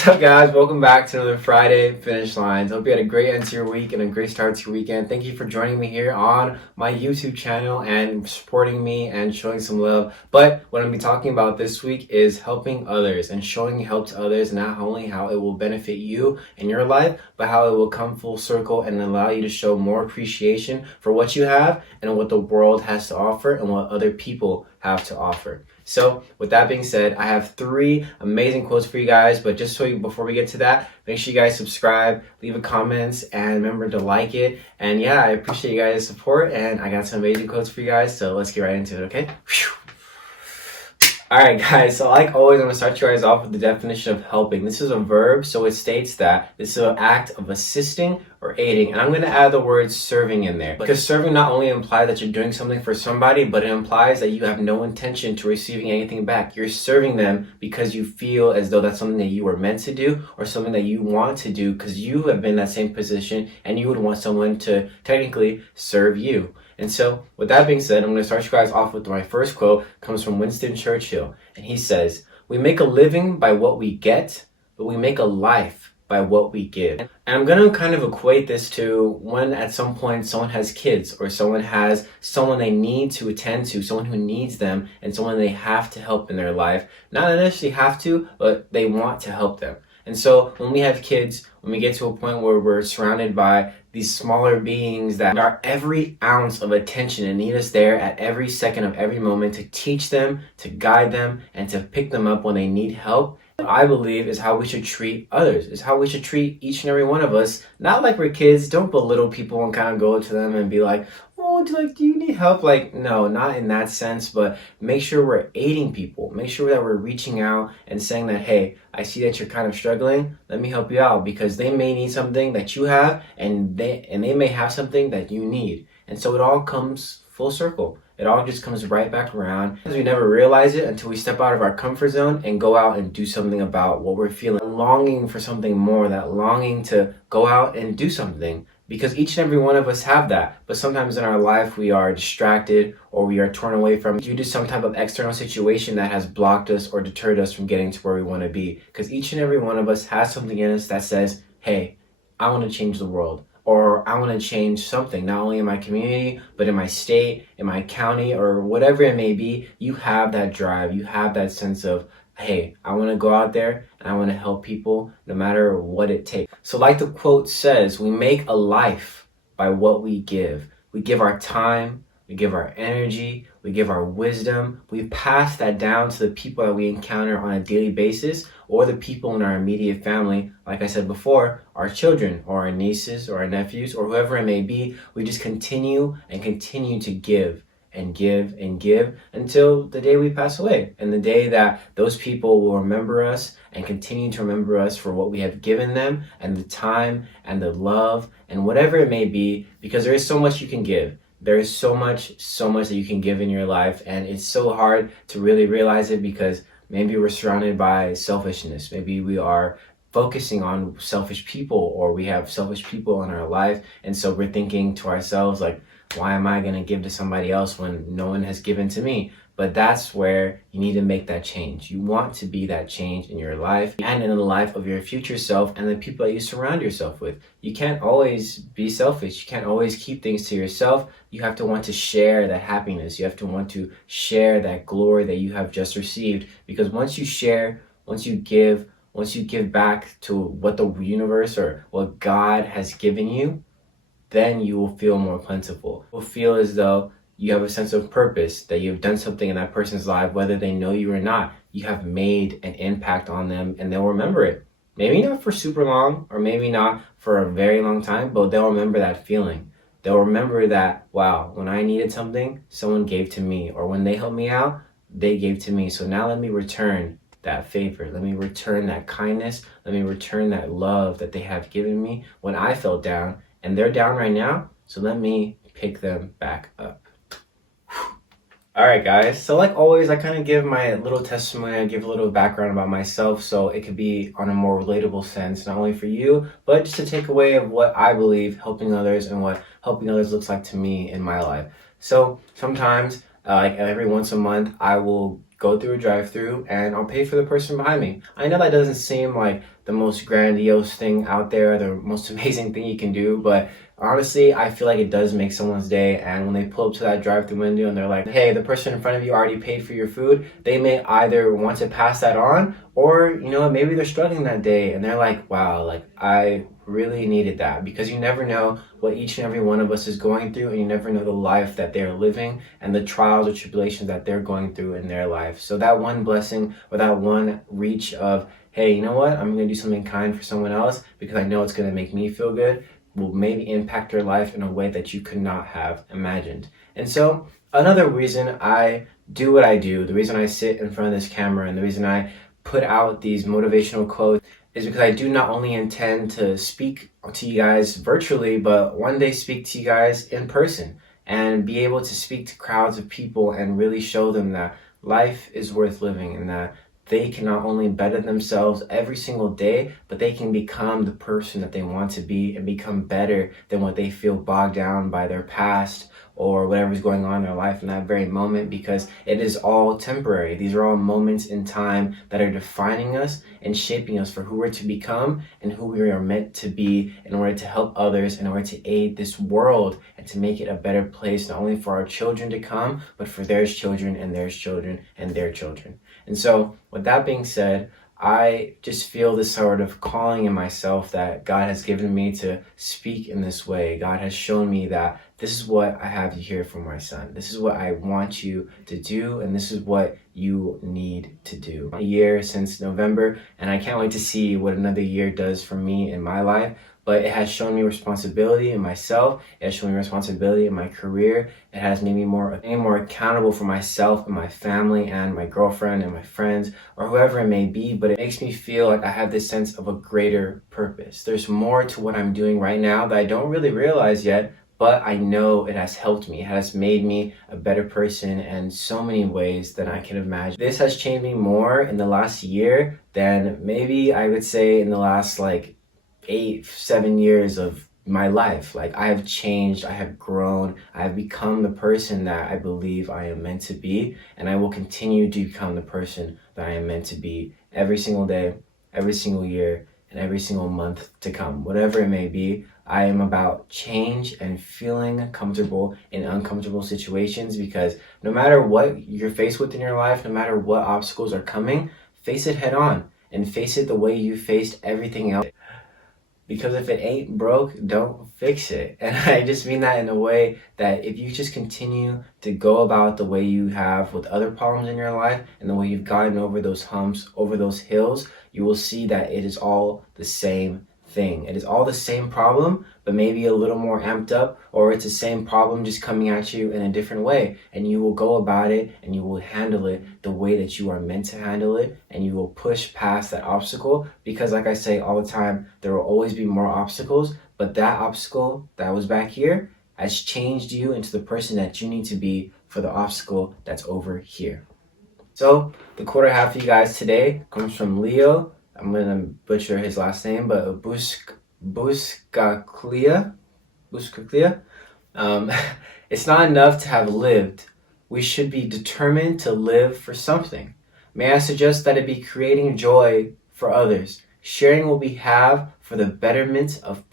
What's up, guys? Welcome back to another Friday Finish Lines. Hope you had a great end to your week and a great start to your weekend. Thank you for joining me here on my YouTube channel and supporting me and showing some love. But what I'm going to be talking about this week is helping others and showing help to others, and not only how it will benefit you in your life, but how it will come full circle and allow you to show more appreciation for what you have and what the world has to offer and what other people have to offer. So with that being said, I have 3 amazing quotes for you guys, but just before we get to that, make sure you guys subscribe, leave a comments, and remember to like it. And yeah, I appreciate you guys' support, and I got some amazing quotes for you guys, so let's get right into it, okay? Whew. Alright guys, so like always, I'm going to start you guys off with the definition of helping. This is a verb, so it states that this is an act of assisting or aiding. And I'm going to add the word serving in there. Because serving not only implies that you're doing something for somebody, but it implies that you have no intention to receiving anything back. You're serving them because you feel as though that's something that you were meant to do or something that you want to do because you have been in that same position and you would want someone to technically serve you. And so, with that being said, I'm going to start you guys off with my first quote. It comes from Winston Churchill. And he says, "We make a living by what we get, but we make a life by what we give." And I'm going to kind of equate this to when at some point someone has kids or someone has someone they need to attend to, someone who needs them, and someone they have to help in their life. Not necessarily have to, but they want to help them. And so when we have kids, when we get to a point where we're surrounded by these smaller beings that are every ounce of attention and need us there at every second of every moment to teach them, to guide them, and to pick them up when they need help, I believe is how we should treat others, is how we should treat each and every one of us. Not like we're kids. Don't belittle people and kind of go to them and be like, "Oh, do you need help?" Like, no, not in that sense, but make sure we're aiding people. Make sure that we're reaching out and saying that, "Hey, I see that you're kind of struggling. Let me help you out," because they may need something that you have, and they may have something that you need. And so it all comes full circle. It all just comes right back around. We never realize it until we step out of our comfort zone and go out and do something about what we're feeling. Longing for something more, that longing to go out and do something. Because each and every one of us have that. But sometimes in our life we are distracted or we are torn away from due to some type of external situation that has blocked us or deterred us from getting to where we want to be. Because each and every one of us has something in us that says, "Hey, I want to change the world." Or I want to change something, not only in my community, but in my state, in my county, or whatever it may be. You have that drive. You have that sense of, "Hey, I want to go out there and I want to help people no matter what it takes." So like the quote says, we make a life by what we give. We give our time, we give our energy, we give our wisdom. We pass that down to the people that we encounter on a daily basis or the people in our immediate family. Like I said before, our children or our nieces or our nephews or whoever it may be. We just continue and continue to give and give and give until the day we pass away, and the day that those people will remember us and continue to remember us for what we have given them and the time and the love and whatever it may be, because there is so much you can give. There is so much that you can give in your life, and it's so hard to really realize it because maybe we're surrounded by selfishness. Maybe we are focusing on selfish people, or we have selfish people in our life, and so we're thinking to ourselves like, "Why am I going to give to somebody else when no one has given to me?" But that's where you need to make that change. You want to be that change in your life and in the life of your future self and the people that you surround yourself with. You can't always be selfish. You can't always keep things to yourself. You have to want to share that happiness. You have to want to share that glory that you have just received. Because once you share, once you give back to what the universe or what God has given you, then you will feel more plentiful. You will feel as though you have a sense of purpose, that you've done something in that person's life, whether they know you or not. You have made an impact on them, and they'll remember it. Maybe not for super long, or maybe not for a very long time, but they'll remember that feeling. They'll remember that, wow, when I needed something, someone gave to me, or when they helped me out, they gave to me. So now let me return that favor. Let me return that kindness. Let me return that love that they have given me when I felt down, and they're down right now, so let me pick them back up. Alright guys, so like always, I kind of give my little testimony, I give a little background about myself so it could be on a more relatable sense, not only for you, but just a takeaway of what I believe helping others and what helping others looks like to me in my life. So sometimes, like every once a month, I will go through a drive-through and I'll pay for the person behind me. I know that doesn't seem like the most grandiose thing out there, the most amazing thing you can do, but honestly, I feel like it does make someone's day. And when they pull up to that drive-through window and they're like, hey, the person in front of you already paid for your food, they may either want to pass that on, or maybe they're struggling that day and they're like, wow, like I really needed that. Because you never know what each and every one of us is going through, and you never know the life that they're living and the trials or tribulations that they're going through in their life. So that one blessing, or that one reach of, hey, you know what, I'm going to do something kind for someone else because I know it's going to make me feel good, will maybe impact their life in a way that you could not have imagined. And so another reason I do what I do, the reason I sit in front of this camera, and the reason I put out these motivational quotes is because I do not only intend to speak to you guys virtually, but one day speak to you guys in person and be able to speak to crowds of people and really show them that life is worth living, and that they can not only better themselves every single day, but they can become the person that they want to be and become better than what they feel bogged down by their past or whatever's going on in their life in that very moment, because it is all temporary. These are all moments in time that are defining us and shaping us for who we're to become and who we are meant to be, in order to help others, in order to aid this world and to make it a better place, not only for our children to come, but for their children and their children and their children. And so with that being said, I just feel this sort of calling in myself that God has given me to speak in this way. God has shown me that this is what I have you here for, my son. This is what I want you to do, and this is what you need to do. A year since November, and I can't wait to see what another year does for me in my life. But it has shown me responsibility in myself. It has shown me responsibility in my career. It has made me more accountable for myself and my family and my girlfriend and my friends, or whoever it may be. But it makes me feel like I have this sense of a greater purpose. There's more to what I'm doing right now that I don't really realize yet, but I know it has helped me. It has made me a better person in so many ways than I can imagine. This has changed me more in the last year than maybe I would say in the last 7 years of my life. Like, I have changed, I have grown, I have become the person that I believe I am meant to be, and I will continue to become the person that I am meant to be every single day, every single year, and every single month to come. Whatever it may be, I am about change and feeling comfortable in uncomfortable situations, because no matter what you're faced with in your life, no matter what obstacles are coming, face it head on and face it the way you faced everything else. Because if it ain't broke, don't fix it. And I just mean that in a way that if you just continue to go about the way you have with other problems in your life, and the way you've gotten over those humps, over those hills, you will see that it is all the same thing. It is all the same problem, but maybe a little more amped up, or it's the same problem just coming at you in a different way. And you will go about it and you will handle it the way that you are meant to handle it, and you will push past that obstacle, because like I say all the time, there will always be more obstacles, but that obstacle that was back here has changed you into the person that you need to be for the obstacle that's over here. So the quote I have for you guys today comes from Leo. I'm going to butcher his last name, but Buscaglia. It's not enough to have lived. We should be determined to live for something. May I suggest that it be creating joy for others, sharing what we have for the betterment of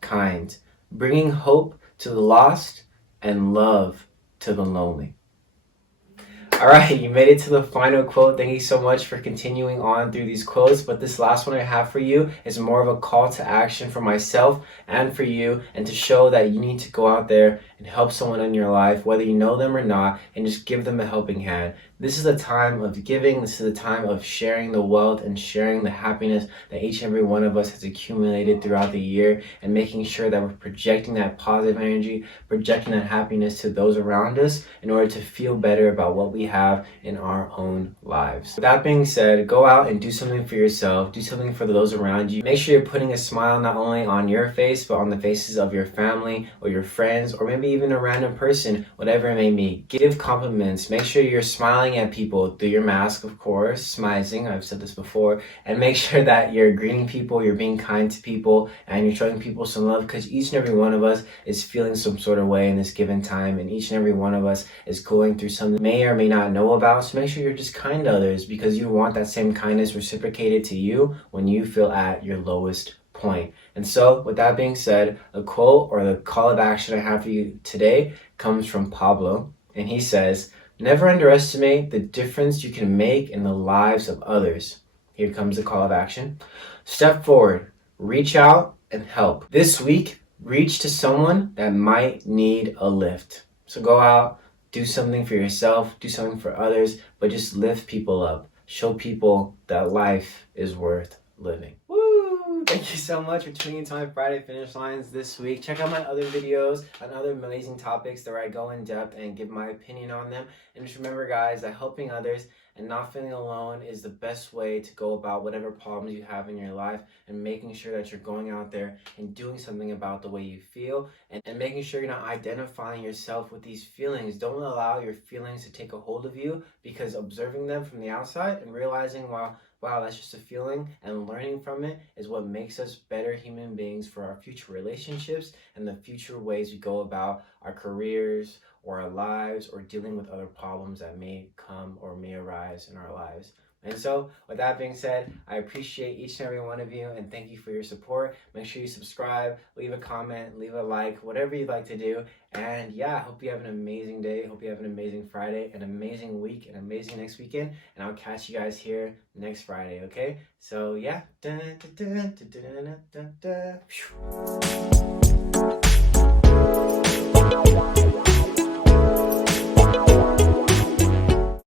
kind, bringing hope to the lost and love to the lonely. All right, you made it to the final quote. Thank you so much for continuing on through these quotes. But this last one I have for you is more of a call to action for myself and for you, and to show that you need to go out there and help someone in your life, whether you know them or not, and just give them a helping hand. This is a time of giving. This is a time of sharing the wealth and sharing the happiness that each and every one of us has accumulated throughout the year, and making sure that we're projecting that positive energy, projecting that happiness to those around us in order to feel better about what we have in our own lives. With that being said, go out and do something for yourself, do something for those around you. Make sure you're putting a smile not only on your face, but on the faces of your family or your friends, or maybe even a random person, whatever it may be. Give compliments. Make sure you're smiling at people through your mask, of course, smizing, I've said this before, and make sure that you're greeting people, you're being kind to people, and you're showing people some love, because each and every one of us is feeling some sort of way in this given time, and each and every one of us is going through something that may or may not know about. So make sure you're just kind to others because you want that same kindness reciprocated to you when you feel at your lowest point. And so, with that being said, a quote or the call of action I have for you today comes from Pablo, and he says, "Never underestimate the difference you can make in the lives of others." Here comes the call of action. Step forward, reach out, and help. This week, reach to someone that might need a lift. So go out, do something for yourself, do something for others, but just lift people up. Show people that life is worth living. Woo! Thank you so much for tuning into my Friday Finish Lines this week. Check out my other videos on other amazing topics where I go in depth and give my opinion on them. And just remember, guys, that helping others and not feeling alone is the best way to go about whatever problems you have in your life, and making sure that you're going out there and doing something about the way you feel, and making sure you're not identifying yourself with these feelings. Don't allow your feelings to take a hold of you, because observing them from the outside and realizing, wow, that's just a feeling, and learning from it is what makes us better human beings for our future relationships and the future ways we go about our careers or our lives, or dealing with other problems that may come or may arise in our lives. And so, with that being said, I appreciate each and every one of you, and thank you for your support. Make sure you subscribe, leave a comment, leave a like, whatever you'd like to do. And yeah, I hope you have an amazing day. Hope you have an amazing Friday, an amazing week, an amazing next weekend. And I'll catch you guys here next Friday, okay? So yeah. Dun, dun, dun, dun, dun, dun, dun, dun.